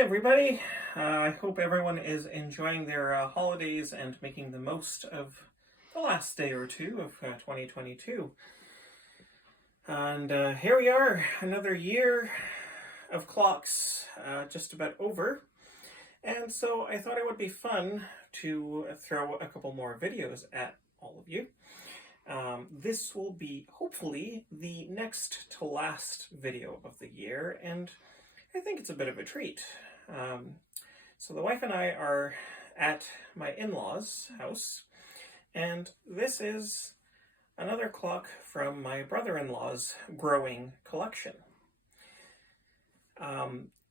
everybody. I hope everyone is enjoying their holidays and making the most of the last day or two of 2022. And here we are, another year of clocks just about over. And so I thought it would be fun to throw a couple more videos at all of you. This will be hopefully the next to last video of the year, and I think it's a bit of a treat. So the wife and I are at my in-laws' house, and this is another clock from my brother-in-law's growing collection.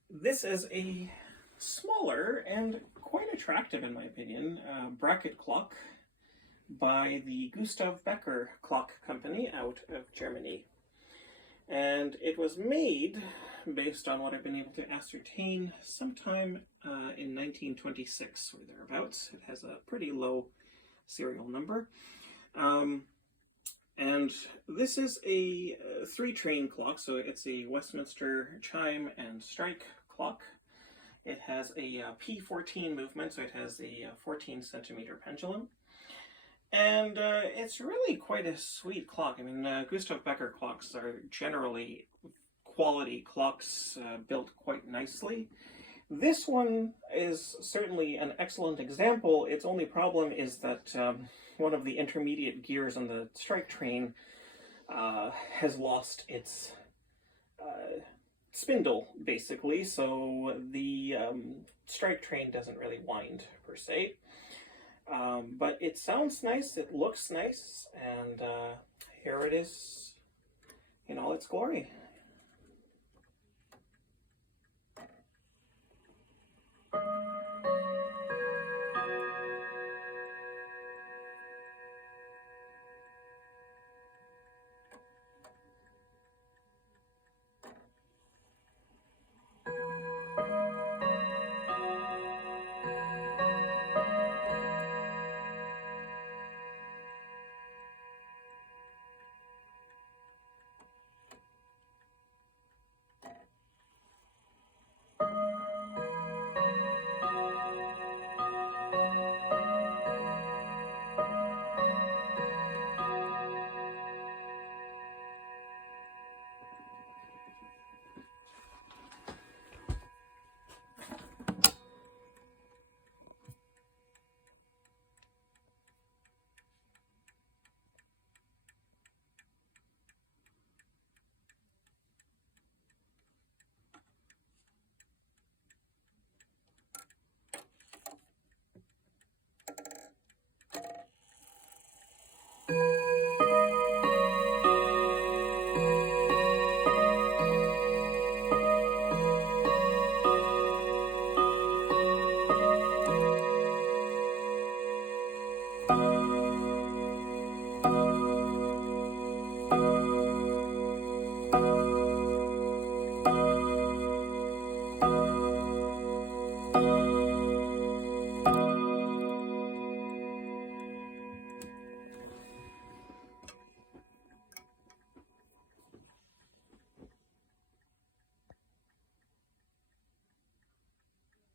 This is a smaller and quite attractive, in my opinion, bracket clock by the Gustav Becker clock company out of Germany. And it was made, based on what I've been able to ascertain, sometime in 1926 or thereabouts. It has a pretty low serial number. And this is a three-train clock, so it's a Westminster chime and strike clock. It has a P14 movement, so it has a 14-centimeter pendulum. And it's really quite a sweet clock. I mean, Gustav Becker clocks are generally quality clocks built quite nicely. This one is certainly an excellent example. Its only problem is that one of the intermediate gears on the strike train has lost its spindle, basically, so the strike train doesn't really wind, per se. But it sounds nice, it looks nice, and here it is in all its glory.